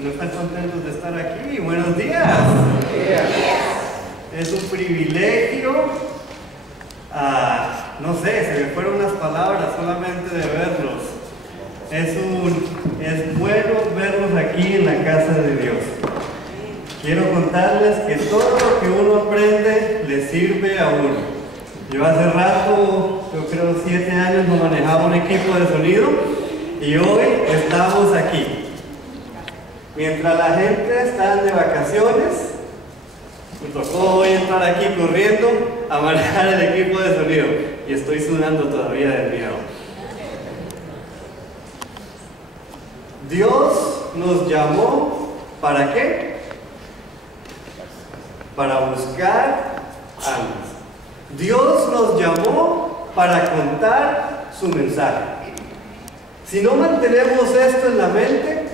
¿No están contentos de estar aquí? ¡Buenos días! Es un privilegio, no sé, se me fueron las palabras solamente de verlos. Es bueno verlos aquí en la casa de Dios. Quiero contarles que todo lo que uno aprende le sirve a uno. Yo hace rato, yo creo 7 años, no manejaba un equipo de sonido y hoy estamos aquí. Mientras la gente está de vacaciones, me tocó hoy entrar aquí corriendo a manejar el equipo de sonido y estoy sudando todavía del miedo. Dios nos llamó, ¿para qué? Para buscar almas. Dios nos llamó para contar su mensaje. Si no mantenemos esto en la mente,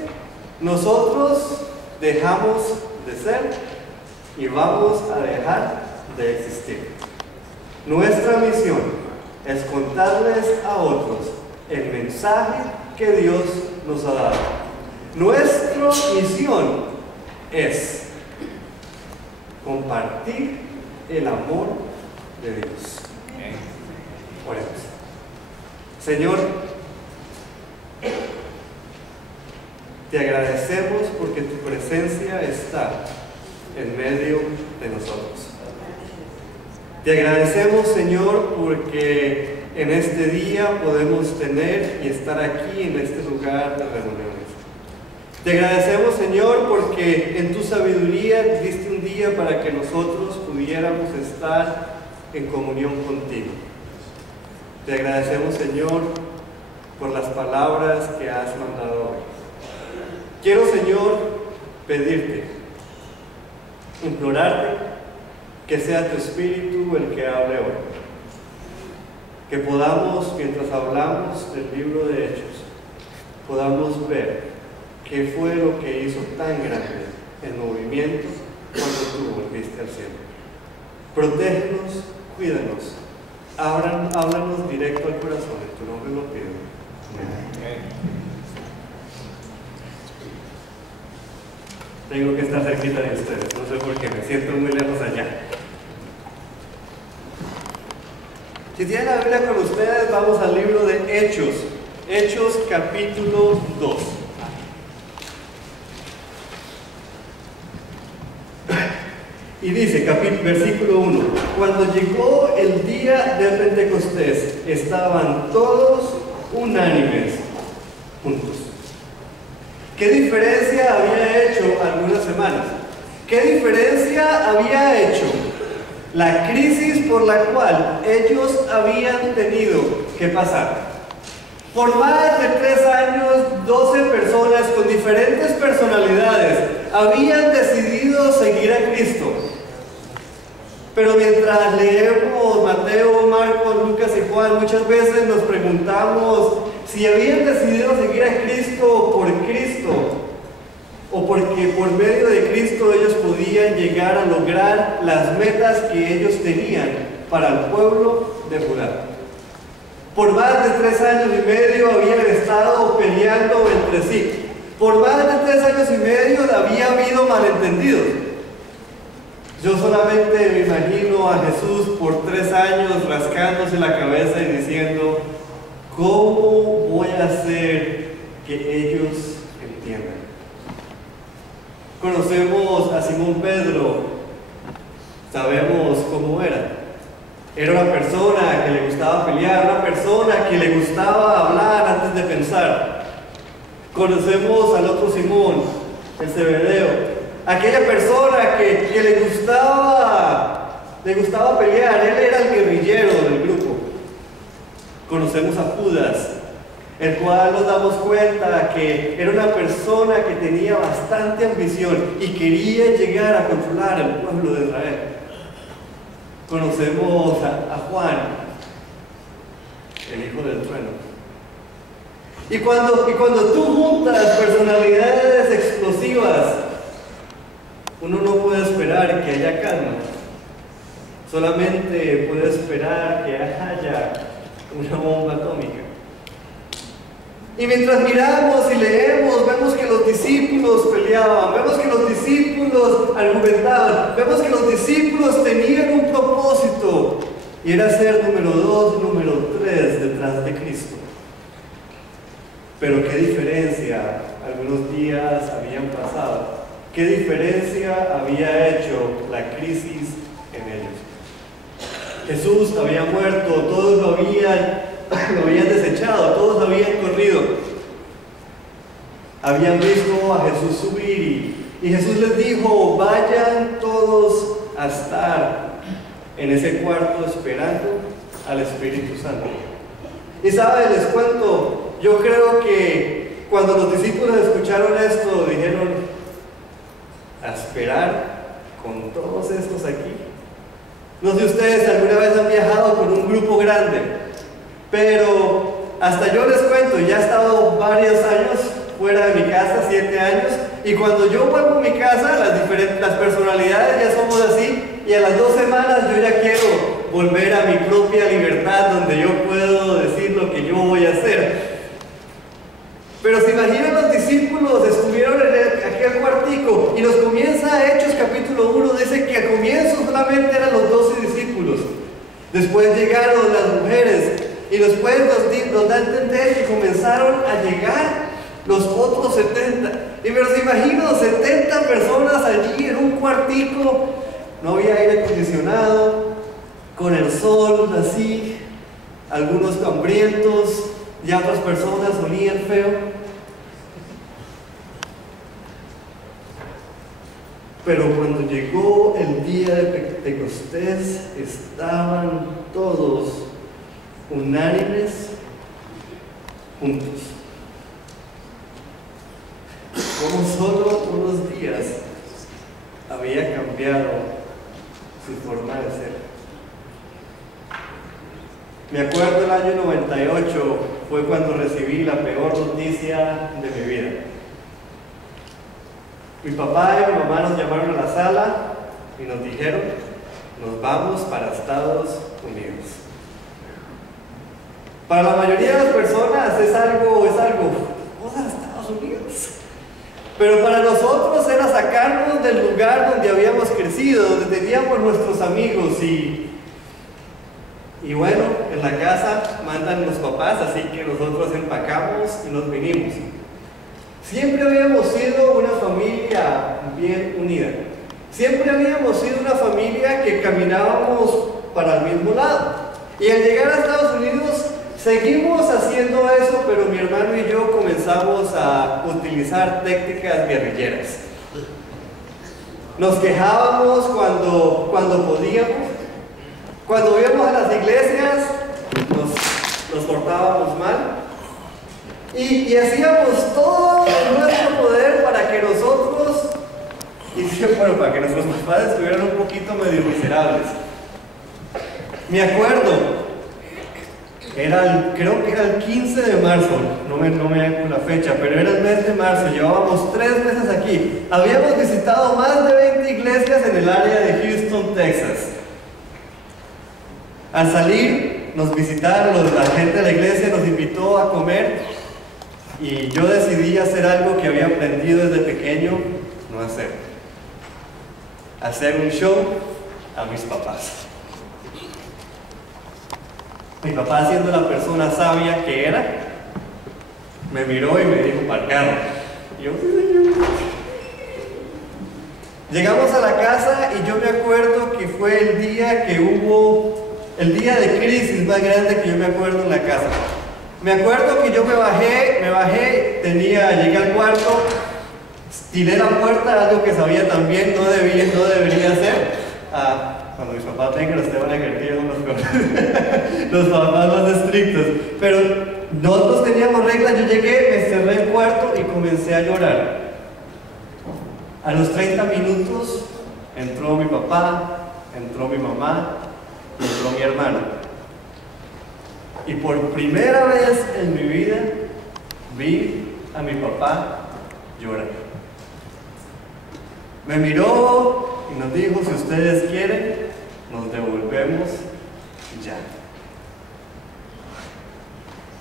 nosotros dejamos de ser y vamos a dejar de existir. Nuestra misión es contarles a otros el mensaje que Dios nos ha dado. Nuestra misión es compartir el amor de Dios. Oremos. Señor, te agradecemos porque tu presencia está en medio de nosotros. Te agradecemos, Señor, porque en este día podemos tener y estar aquí en este lugar de reuniones. Te agradecemos, Señor, porque en tu sabiduría diste un día para que nosotros pudiéramos estar en comunión contigo. Te agradecemos, Señor, por las palabras que has mandado hoy. Quiero, Señor, pedirte, implorarte que sea tu Espíritu el que hable hoy. Que podamos, mientras hablamos del libro de Hechos, podamos ver qué fue lo que hizo tan grande el movimiento cuando tú volviste al cielo. Protégenos, cuídanos, háblanos directo al corazón, en tu nombre lo pido. Amén. Tengo que estar cerquita de ustedes, no sé por qué, me siento muy lejos allá. Si tienen la Biblia con ustedes, vamos al libro de Hechos, Hechos capítulo 2. Y dice, versículo 1, cuando llegó el día de Pentecostés, estaban todos unánimes juntos. ¿Qué diferencia había hecho algunas semanas? ¿Qué diferencia había hecho la crisis por la cual ellos habían tenido que pasar? Por más de 3 años, 12 personas con diferentes personalidades habían decidido seguir a Cristo. Pero mientras leemos Mateo, Marcos, Lucas y Juan, muchas veces nos preguntamos si habían decidido seguir a Cristo por Cristo, o porque por medio de Cristo ellos podían llegar a lograr las metas que ellos tenían para el pueblo de Judá. Por más de 3 años y medio habían estado peleando entre sí. Por más de 3 años y medio había habido malentendidos. Yo solamente me imagino a Jesús por 3 años rascándose la cabeza y diciendo, ¿cómo voy a hacer que ellos entiendan? Conocemos a Simón Pedro, sabemos cómo era. Era una persona que le gustaba pelear, una persona que le gustaba hablar antes de pensar. Conocemos al otro Simón, el Zebedeo, aquella persona que le gustaba pelear, él era el guerrillero del grupo. Conocemos a Judas, el cual nos damos cuenta que era una persona que tenía bastante ambición y quería llegar a controlar el pueblo de Israel. Conocemos a Juan, el hijo del trueno. Y cuando tú juntas personalidades explosivas, uno no puede esperar que haya calma. Solamente puede esperar que haya una bomba atómica. Y mientras miramos y leemos, vemos que los discípulos peleaban enfrentaban. Vemos que los discípulos tenían un propósito y era ser número 2, número 3 detrás de Cristo. Pero qué diferencia algunos días habían pasado, qué diferencia había hecho la crisis en ellos. Jesús había muerto, todos lo habían desechado, todos habían corrido. Habían visto a Jesús subir y Jesús les dijo: vayan todos a estar en ese cuarto esperando al Espíritu Santo. Y saben, les cuento, yo creo que cuando los discípulos escucharon esto, dijeron: a esperar con todos estos aquí. No sé ustedes alguna vez han viajado con un grupo grande, pero hasta yo les cuento, ya he estado varios años fuera de mi casa, 7 años, y cuando yo vuelvo a mi casa, las personalidades ya somos así, y a las 2 semanas yo ya quiero volver a mi propia libertad, donde yo puedo decir lo que yo voy a hacer. Pero se imaginan, los discípulos estuvieron en aquel cuartico, y nos comienza Hechos capítulo 1, dice que al comienzo solamente eran los 12 discípulos, después llegaron las mujeres, y después nos da a entender que comenzaron a llegar los otros 70. Y me los imagino, 70 personas allí en un cuartico, no había aire acondicionado, con el sol así, algunos hambrientos, ya otras personas olían feo. Pero cuando llegó el día de Pentecostés, estaban todos unánimes, juntos. Como solo unos días había cambiado su forma de ser. Me acuerdo el año 98 fue cuando recibí la peor noticia de mi vida. Mi papá y mi mamá nos llamaron a la sala y nos dijeron: nos vamos para Estados Unidos. Para la mayoría de las personas es algo, vamos a Estados Unidos. Pero para nosotros era sacarnos del lugar donde habíamos crecido, donde teníamos nuestros amigos y bueno, en la casa mandan los papás, así que nosotros empacamos y nos vinimos. Siempre habíamos sido una familia bien unida. Siempre habíamos sido una familia que caminábamos para el mismo lado. Y al llegar a Estados Unidos seguimos haciendo eso, pero mi hermano y yo comenzamos a utilizar técnicas guerrilleras. Nos quejábamos cuando podíamos. Cuando íbamos a las iglesias, nos portábamos mal. Y hacíamos todo en nuestro poder para que nosotros, para que nuestros padres estuvieran un poquito medio miserables. Me acuerdo, creo que era el 15 de marzo, no me hago la fecha, pero era el mes de marzo, llevábamos 3 meses aquí. Habíamos visitado más de 20 iglesias en el área de Houston, Texas. Al salir, nos visitaron, la gente de la iglesia nos invitó a comer y yo decidí hacer algo que había aprendido desde pequeño no hacer. Hacer un show a mis papás. Mi papá, siendo la persona sabia que era, me miró y me dijo: para el carro. Y yo: sí, señor. Llegamos a la casa y yo me acuerdo que fue el día de crisis más grande que yo me acuerdo en la casa. Me acuerdo que yo me bajé, llegué al cuarto, tiré la puerta, algo que sabía también no debería hacer. Cuando mis papás tengan los temas negativos, los papás más estrictos. Pero nosotros teníamos reglas. Yo llegué, me cerré el cuarto y comencé a llorar. A los 30 minutos entró mi papá, entró mi mamá, entró mi hermano. Y por primera vez en mi vida vi a mi papá llorar. Me miró y nos dijo: si ustedes quieren, nos devolvemos ya.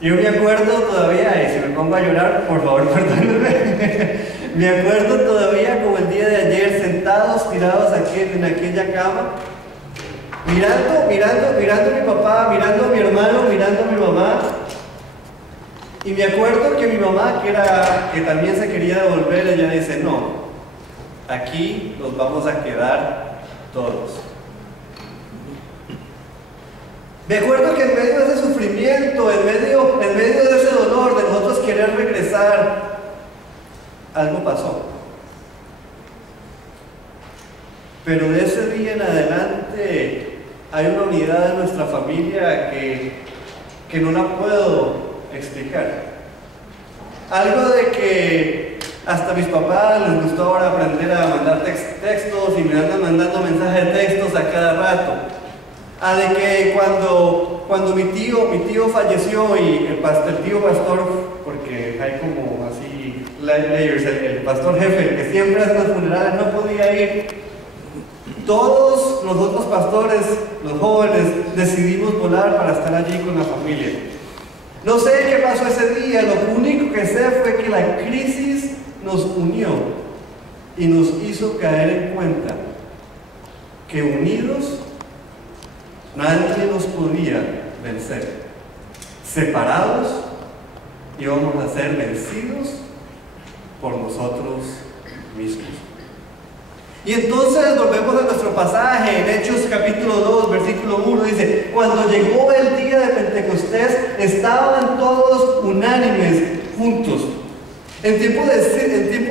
Yo me acuerdo todavía, y si me pongo a llorar, por favor, perdónenme. Me acuerdo todavía como el día de ayer, sentados, tirados aquí en aquella cama, mirando a mi papá, mirando a mi hermano, mirando a mi mamá. Y me acuerdo que mi mamá, que también se quería devolver, ella dice, no, aquí nos vamos a quedar todos. Me acuerdo que en medio de ese sufrimiento, en medio de ese dolor, de nosotros querer regresar, algo pasó. Pero de ese día en adelante hay una unidad en nuestra familia que no la puedo explicar. Algo de que hasta a mis papás les gustó ahora aprender a mandar textos y me andan mandando mensajes de textos a cada rato. De que cuando mi tío falleció y el tío pastor, porque hay como así layers, el pastor jefe, que siempre hace los funerales, no podía ir. Todos los otros pastores, los jóvenes, decidimos volar para estar allí con la familia. No sé qué pasó ese día, lo único que sé fue que la crisis nos unió y nos hizo caer en cuenta que unidos nadie nos podía vencer. Separados íbamos a ser vencidos por nosotros mismos. Y entonces volvemos a nuestro pasaje en Hechos capítulo 2, versículo 1, dice: cuando llegó el día de Pentecostés, estaban todos unánimes juntos. En tiempo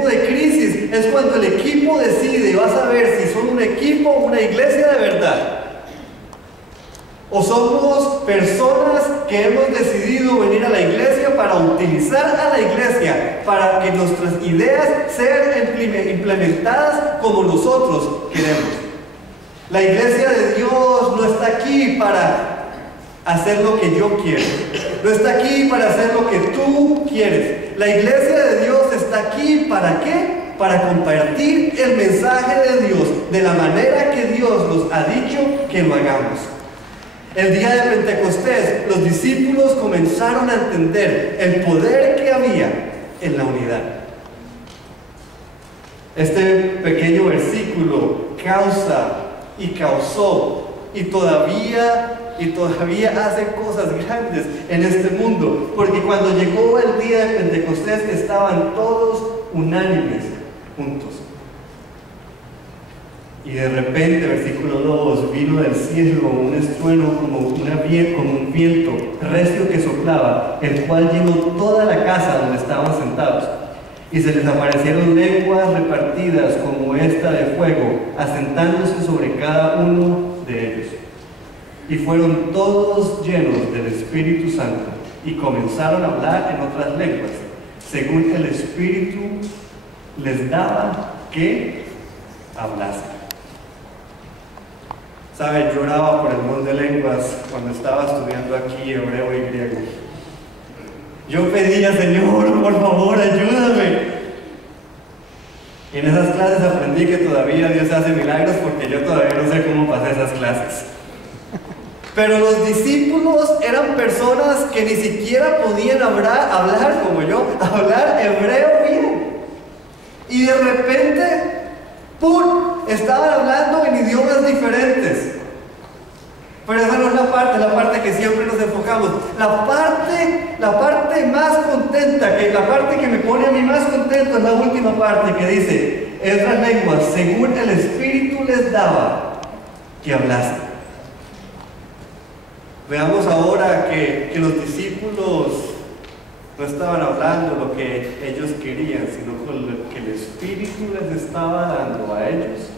de crisis es cuando el equipo decide, vas a ver si son un equipo o una iglesia de verdad. O somos personas que hemos decidido venir a la iglesia para utilizar a la iglesia, para que nuestras ideas sean implementadas como nosotros queremos. La iglesia de Dios no está aquí para hacer lo que yo quiero. No está aquí para hacer lo que tú quieres. La iglesia de Dios está aquí ¿para qué? Para compartir el mensaje de Dios de la manera que Dios nos ha dicho que lo hagamos. El día de Pentecostés, los discípulos comenzaron a entender el poder que había en la unidad. Este pequeño versículo causó y todavía hace cosas grandes en este mundo, porque cuando llegó el día de Pentecostés estaban todos unánimes juntos. Y de repente, versículo 2, vino del cielo un estruendo como un viento recio que soplaba, el cual llenó toda la casa donde estaban sentados. Y se les aparecieron lenguas repartidas como esta de fuego, asentándose sobre cada uno de ellos. Y fueron todos llenos del Espíritu Santo, y comenzaron a hablar en otras lenguas, según el Espíritu les daba que hablasen. ¿Sabe? Yo oraba por el don de lenguas cuando estaba estudiando aquí hebreo y griego. Yo pedía, Señor, por favor, ayúdame. Y en esas clases aprendí que todavía Dios hace milagros, porque yo todavía no sé cómo pasé esas clases. Pero los discípulos eran personas que ni siquiera podían hablar como yo, hablar hebreo bien. Y de repente, ¡pum!, estaban hablando en idiomas diferentes. Pero esa no es la parte que siempre nos enfocamos. La parte más contenta, la parte que me pone a mí más contento es la última parte que dice: otras lenguas, según el Espíritu les daba que hablasen. Veamos ahora que los discípulos no estaban hablando lo que ellos querían, sino lo que el Espíritu les estaba dando a ellos